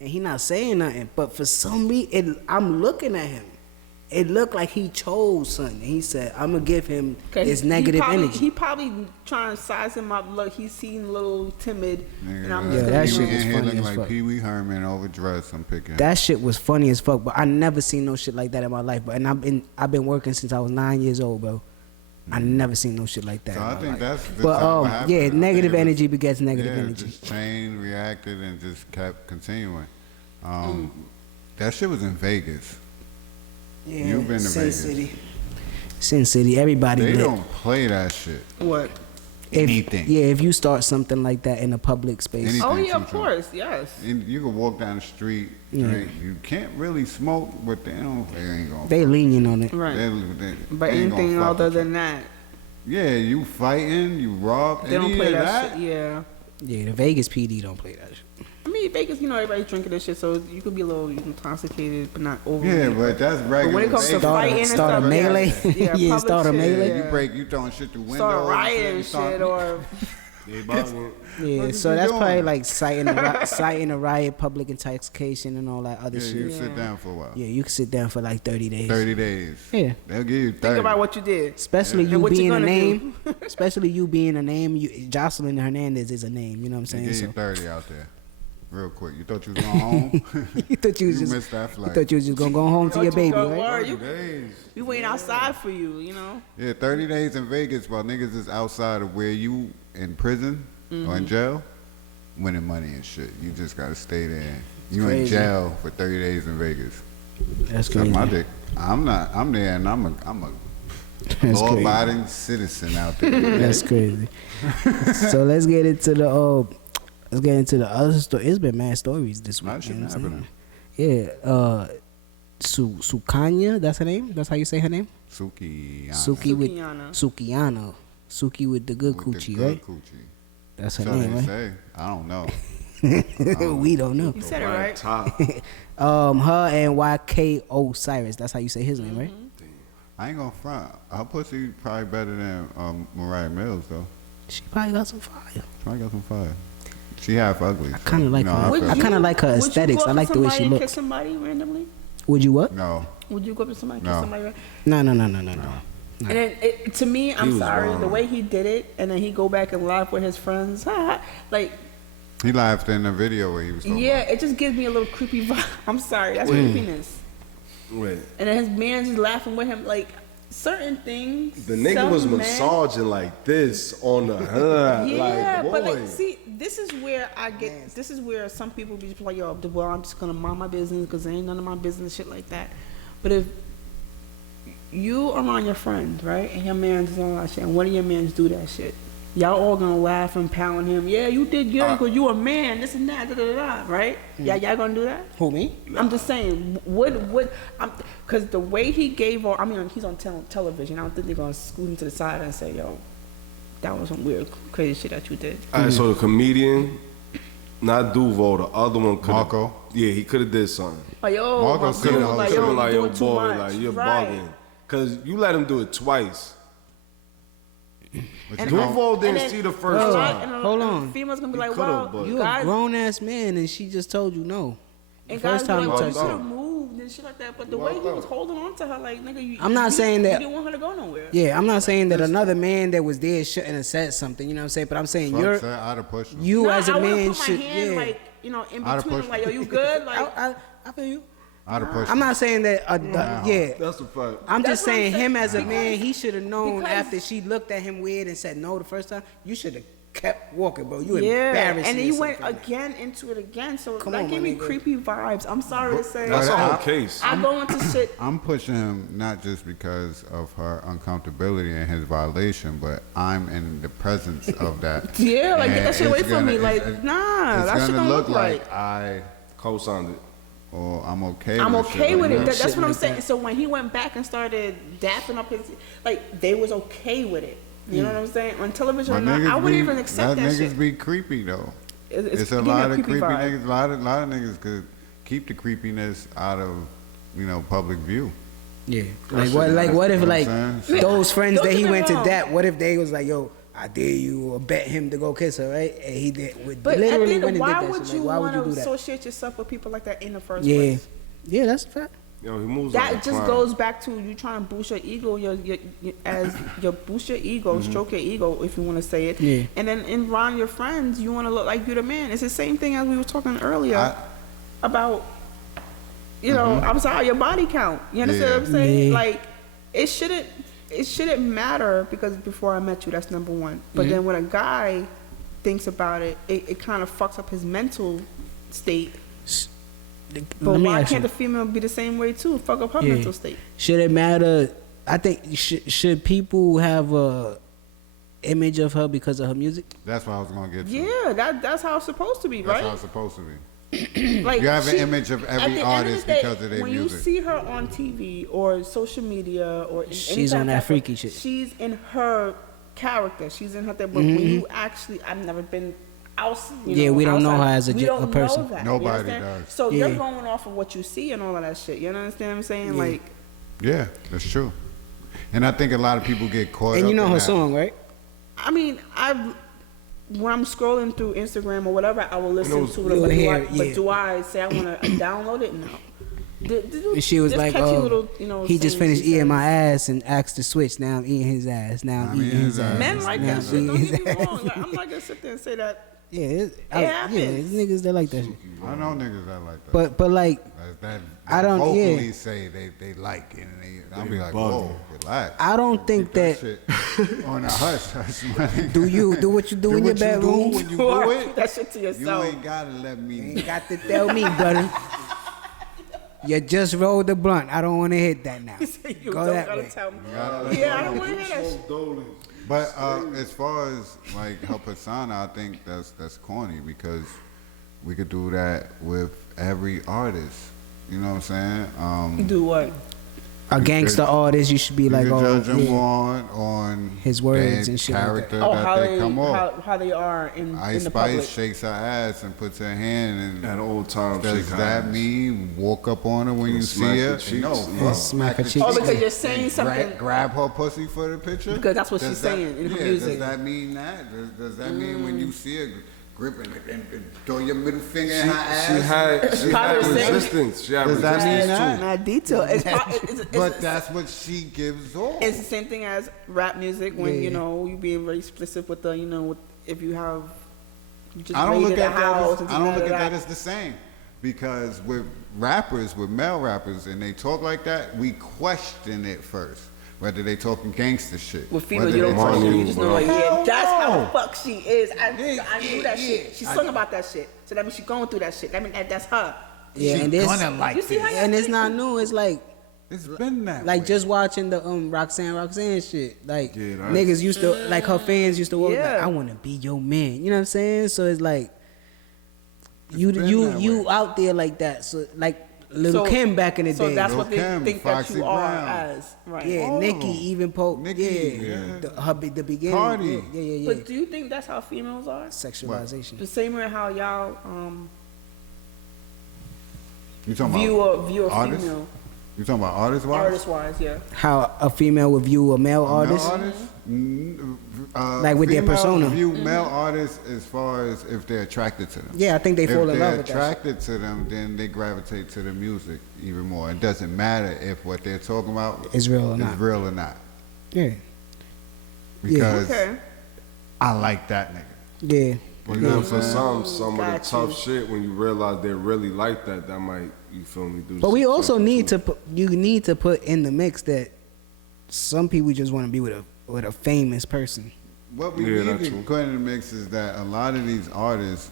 and he not saying nothing. But for some reason, I'm looking at him. It looked like he chose something. He said, "I'm gonna give him his negative energy." He probably trying to size him up. Look, he seemed a little timid, and I'm Yeah, just that gonna shit was He funny looking as like fuck. Pee Wee Herman overdressed. I'm picking. That shit was funny as fuck. But I never seen no shit like that in my life. But and I've been working since I was 9 years old, bro. I never seen no shit like that. So in I my think life. that's just But what happened. yeah, I think negative it was- energy begets negative energy. Just chain reacted and just kept continuing. That shit was in Vegas. Yeah, You've been to Sin Vegas. City. Sin City, everybody They lit. don't play that shit. what? Anything. Yeah, if you start something like that in a public space. Anything. Oh yeah, of True. course, yes. And you can walk down the street, drink. You can't really smoke, but they ain't gonna. They lenient on it. Right. They But ain't gonna anything fuck other with you. than that, Yeah, you fighting, you rob. they don't any play of that shit. Yeah. Yeah, the Vegas PD don't play that shit. I mean, Vegas, everybody's drinking this shit, so you could be a little intoxicated, but not over. Yeah, but that's regular. But when it comes to Vegas. fighting and Start a stuff, melee. yeah, Yeah, public start a shit, melee. yeah. You throwing shit through windows. Start rioting you and start- shit, or Yeah, What so you that's doing? probably like citing a riot, public intoxication, and all that other Yeah, shit. you sit down for a while. Yeah, you can sit down for like 30 days. 30 days. Yeah. They'll give you 30. think about what you did. Especially And you what you being a gonna name. Especially you being a name. Jocelyn Hernandez is a name. You know what I'm They saying? give you So 30 out there. Real quick. You thought you was going home? you thought you was just missed that you flight. thought you was just gonna go home to your baby, right? Word, 30 days. we waiting outside for you, Yeah, 30 days in Vegas while niggas is outside of where you in prison or in jail, winning money and shit. You just gotta stay there. You in crazy. jail for 30 days in Vegas. That's Suck crazy. my dick. I'm there and I'm a That's crazy. law-abiding citizen out there. That's crazy. So let's get into the other story. It's been mad stories this week. Lot of You know shit what I'm saying? Yeah. Sukihana, that's her name? That's how you say her name? Suki. Sukihana. Suki with the good With the coochie, good right? Coochie. That's her So name, they right? say. I don't know. We don't know. You said it right. Top. Her and YK Osiris. That's how you say his name, right? I ain't gonna front. Her pussy probably better than Mariah Mills though. She probably got some fire. Probably got some fire. She half ugly. I kind of like her. Would I you- kind of like her would you aesthetics. go I up like to the way somebody she and looks. Kiss somebody randomly? Would you what? No. Would you go up to somebody and kiss No. somebody? No. And then to me, I'm was sorry, wrong. the way he did it, and then he go back and laugh with his friends, like He laughed in the video where he was talking yeah, about. it just gives me a little creepy vibe. I'm sorry, that's creepiness. Wait. And then his man just laughing with him, like certain things. The nigga was some men- massaging like this on the Yeah, like, but boy. like, see, this is where I get. This is where some people be just like, "Yo, well, I'm just gonna mind my business because it ain't none of my business," shit like that. But if you around your friends, right, and your man's doing all that shit, and one of your mans do that shit, y'all all gonna laugh and pound him. Yeah, you did good because you a man. This and that, da da da. Right? Yeah, y'all gonna do that? Who, me? I'm just saying, because the way he gave her, I mean, he's on television. I don't think they're gonna scoot him to the side and say, "Yo, that was some weird, crazy shit that you did." All right, so the comedian, not Duval, the other one could Marco? Yeah, he could have did something. Like, yo, Marco my said girl that was whole like, shit. yo, Like, you yo, doing too boy, much. like, you're Right. bugging. Because you let him do it twice. But you know, Duval And didn't then- see the and first a lot- time. and a- Hold and on. Females gonna be like, could've, well, but- You a guys, grown ass man, and she just told you no. The and first guys time be you like, well, you touched should her. have moved and shit like that. But the way he was holding on to her, like, nigga, you. I'm not you- saying that- You didn't want her to go nowhere. Yeah, I'm not saying that another man that was there shouldn't have said something. You know what I'm saying? But I'm saying fuck you're that, I'd have pushed him. you Nah, as a I would've man put my should. hand, Yeah, like, in I'd have between them, pushed like, yo, him. you good? Like, I feel you. I'd have pushed I'm him. not saying that. Yeah, That's the fact. I'm That's just what I'm saying him saying. as a man, Because- he should have known because- after she looked at him weird and said no the first time. You should have kept walking, bro. You yeah, embarrassed. and then you yourself went right now. again into it again. So Come that on, gave my me nigga. creepy vibes. I'm sorry to say. That's But the I- whole case. I go into shit. I'm pushing him not just because of her uncomfortability and his violation, but I'm in the presence of that. Yeah, like, get that And shit away it's from me. gonna- Like, it's- nah, it's that shit gonna don't look look right. like I Co-signed it. or I'm okay. I'm with okay shit with like it. that. That's what I'm like saying. that. So when he went back and started dapping up his, like, they was okay with it. You know what I'm saying? On television, My or not, niggas I wouldn't be- even accept that niggas shit. be creepy though. It's a give me lot of creepy vibe. niggas. A lot of niggas could keep the creepiness out of public view. Yeah, like what? Like what if You know like what I'm saying? those friends Don't that get he me went to wrong. that? What if they was like, yo, I dare you or bet him to go kiss her, right? And he did. But Literally, at the when end, he why did that would shit, you like, why would want you to do that? associate yourself with people like that in the first Yeah, place? yeah, that's a fact. Yo, he moves like That a just clown. goes back to you trying to boost your ego, boost your ego, stroke your ego, if you want to say it. Yeah. And then around your friends, you want to look like you're the man. It's the same thing as we were talking earlier about. You know, I'm sorry, your body count. You understand what I'm saying? Yeah. Like, it shouldn't matter because before I met you, that's number one. But then when a guy thinks about it, it kind of fucks up his mental state. But Let me why ask can't you. the female be the same way too? Fuck up her mental state. Should it matter? I think should people have a image of her because of her music? That's what I was gonna get to. Yeah, that's how it's supposed to be, That's right? how it's supposed to be. Like You have an she- image of at every the end artist of the day, because of their when music. you see her on TV or social media or She's any on that type of- freaky shit. She's in her character. She's in her thing. But when you actually, I've never been out. Yeah, we don't know outside. her as a We ge- don't a person. know that, Nobody you understand? does. So Yeah. you're going off of what you see and all of that shit. You understand what I'm saying? Like, Yeah, that's true. And I think a lot of people get caught up And you know in her that. song, right? I mean, when I'm scrolling through Instagram or whatever, I will listen those- to it. You'll But, hear it, yeah. do I say I want to download it? No. And she was Just like, catchy oh, little, you know, he just sayings finished she eating says. my ass and asked to switch. Now I'm eating his ass. Now I'm eating his ass. Men like Now that I'm shit. eating Don't his get me ass. wrong. Like, I'm not gonna sit there and say that. Yeah, It yeah, happens. it's niggas that like that shit. I know niggas that like that. But like, that I don't- vocally yeah. say they like it, and I'll be like, bugging. whoa, relax. I don't think Keep that. shit on a hush, man. Do you what you do in your what you do bedroom? when you do it. Keep that shit to You yourself. ain't gotta let me. Ain't got to tell me, brother. You just rolled the blunt. I don't want to hit that now. You Go don't that gotta way. tell me. gotta Yeah, I don't want to hear that shit. But as far as like her persona, I think that's corny because we could do that with every artist. You know what I'm saying? Do what? A gangster artist, you should be You like, can oh, judge them yeah. on His words their and shit like that. character Oh, that they come off. how they are in Ice the public. Spice shakes her ass and puts her hand and At old times, does shake that hands. mean walk up on her when you see smack her? the cheeks. No, Yeah, fuck, smack her the cheeks. Oh, because cheeks you're saying and something. grab her pussy for the picture? Because that's what Does she's that- saying in her yeah, music. Does that mean that? Does that mean when you see her grip and throw your middle finger in her ass? She had Probably the same- resistance. She had Does that mean resistance that? too. Not detail. But that's what she gives off. It's the same thing as rap music when Yeah. you know you being very explicit with the if you have you just I don't look raided a at that. house As, and I don't look at da-da-da-da. that as the same, because with rappers, with male rappers, and they talk like that, we question it first, whether they talking gangster shit. With female, whether you they don't talking- question. You just know, like, yeah, Hell that's how no. the fuck she is. I knew that yeah. shit. She sung about that shit. So that means she going through that shit. That means that's her. Yeah, She and this, gonna like You see how this. and it's not new. It's like It's been that like way. just watching the Roxanne shit. Like Yeah, that's- niggas used to like her fans used to walk Yeah. like, I want to be your man. You know what I'm saying? So it's like you been that way. out there like that. So like Little So- Kim back in the So day. that's Lil' what they Kim, think that Foxy you are Brown. as, right? yeah, all of Nicki them. even Nicki, yeah. the beginning. Cardi. Yeah. But do you think that's how females are? Sexualization. The same way how y'all You talking view about a artists? female You talking about artist wise? artist wise, yeah. How a female would view a male artist. Like with their females persona. View male artists as far as if they're attracted to them. Yeah, I think they fall in love with If they're attracted to them, then they gravitate to the music even more. It doesn't matter if what they're talking about Is real or is not. real or not. Yeah. Because Okay. I like that nigga. Yeah. But then for some of the Got tough you. shit, when you realize they really like that, that might, you feel me, do But we some also something need too. to put, you need to put in the mix that some people just want to be with a famous person. What we Yeah, need that's to true. put in the mix is that a lot of these artists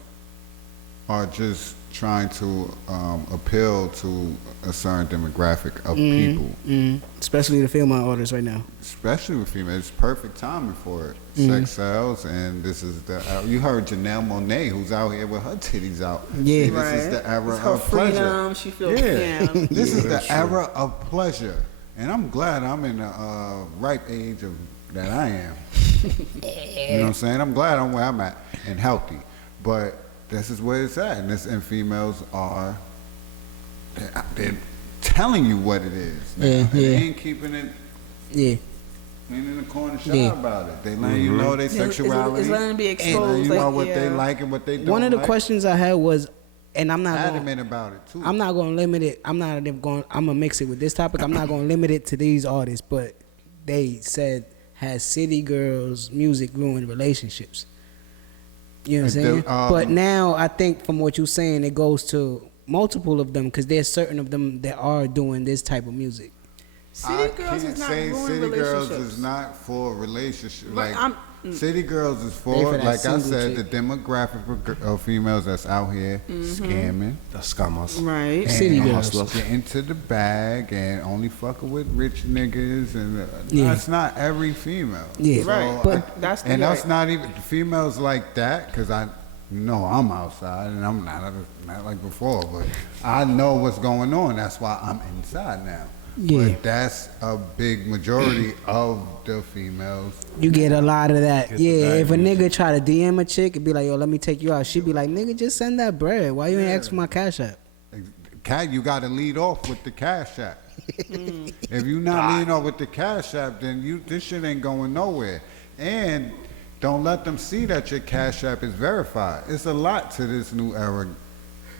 are just trying to appeal to a certain demographic of people. Especially the female artists right now. Especially with females, it's perfect timing for it. Sex sells, and this is the you heard Janelle Monáe, who's out here with her titties out. Yeah. See, this is the era It's her of pleasure. freedom. She feels Yeah, this is the that's true. era of pleasure, and I'm glad I'm in the ripe age of that I am. You know what I'm saying? I'm glad I'm where I'm at and healthy, but this is where it's at, and females are they're telling you what it is. Now, Yeah, and they yeah. ain't keeping it. Yeah. cleaning the corner shy Yeah. about it. They letting you know their sexuality. It's letting them be and exposed. you know like, what yeah. they like and what they don't One of the like. questions I had was, and I'm not Adamant going, about it too. I'm not going to limit it. I'm gonna mix it with this topic. I'm not going to limit it to these artists, but they said has city girls music ruined relationships. You know what I'm saying? But now I think from what you're saying, it goes to multiple of them because there's certain of them that are doing this type of music. City girls is not ruined City girls relationships. is not for relationships. But Like city girls is They for, for that like I single said, chick. the demographic of females that's out here scamming. That's scammers. Right. City and girls. get into the bag and only fucking with rich niggas and Yeah. that's not every female. Yeah. Right. But That's the And that's right. not even females like that because I know I'm outside and I'm not like before, but I know what's going on. That's why I'm inside now. Yeah. But that's a big majority of the females. you get a lot of that. Get the Yeah, bag if a music. nigga try to DM a chick and be like, yo, let me take you out, she be like, nigga, just send that bread. Why you ain't ask for my cash app? Cat, you got to lead off with the cash app. If you not leading off with the cash app, then this shit ain't going nowhere. And don't let them see that your cash app is verified. It's a lot to this new era.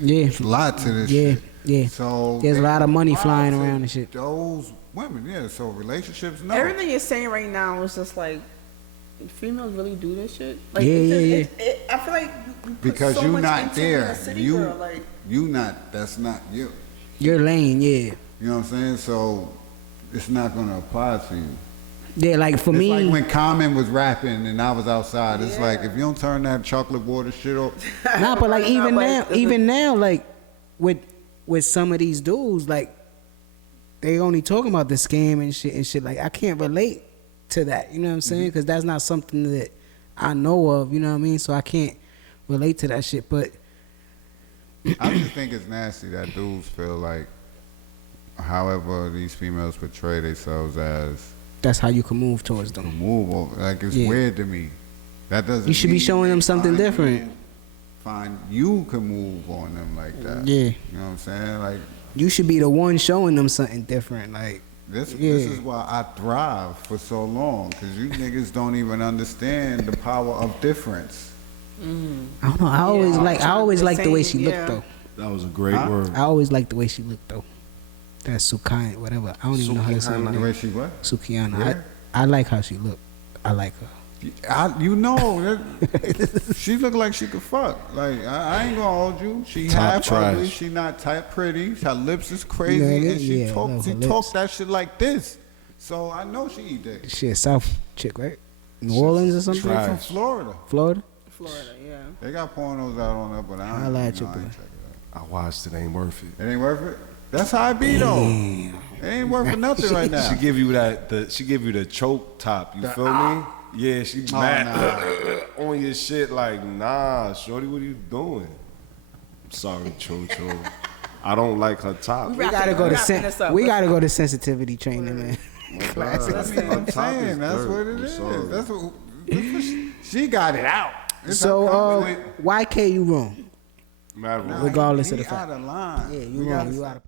Yeah. It's a lot to this Yeah, shit. yeah. So There's a lot of money they flying apply to around and shit. Those women, yeah. So relationships, no. Everything you're saying right now is just like, females really do this shit. Like, Yeah, it's yeah, just- I feel like you put Because so you much not into being there. a city You girl, like, you not. That's not you. Your lane, yeah. You know what I'm saying? So it's not gonna apply to you. Yeah, like for It's me, like when Common was rapping and I was outside. It's like if you don't turn that chocolate water shit off. nah, but like even But- now, like with some of these dudes, like they only talking about the scam and shit. Like I can't relate to that. You know what I'm saying? Because that's not something that I know of. You know what I mean? So I can't relate to that shit. But I just think it's nasty that dudes feel like, however these females portray themselves as, that's how you can move towards them. move over. Like it's Yeah. weird to me. That doesn't. You should be mean showing them they something find different. you- Find you can move on them like that. Yeah. You know what I'm saying? Like You should be the one showing them something different. Like this Yeah. is why I thrive for so long, because you niggas don't even understand the power of difference. I don't know. I always like the way she Yeah. looked though. That was a great Huh? word. I always liked the way she looked though. That Sukihana, whatever. I don't even know how to say her Sukihana. The name. way she what? Sukihana. Yeah. I like how she looked. I like her. You know, that, she look like she could fuck. Like I ain't gonna hold you. She Top half ugly. trash. She not type pretty. Her lips is crazy, Yeah, and she yeah, I talk. love She her talk lips. that shit like this. So I know she eat that. She a South chick, right? New Orleans or something? Straight from Trash. Florida. Florida? Florida, yeah. They got pornos out on there, but I Holla ain't, at you, I ain't boy. check it I watched it. Ain't worth it. out. It ain't worth it. That's how I be though. It ain't worth for nothing right now. She give you she give you the choke top. You feel me? Yeah, she mad on your shit like, nah, shorty, what are you doing? I'm sorry, Chum Chum. I don't like her top. We gotta go to Wrapping this up. we gotta go to sensitivity training, man. Classic. Her I'm top is saying that's dirt. what it I'm is. sorry. That's what she got it out. It's So her confidence. why K you wrong? Mad Nah, wrong. regardless he of the fact. out of line. Yeah, you We wrong. gotta You out of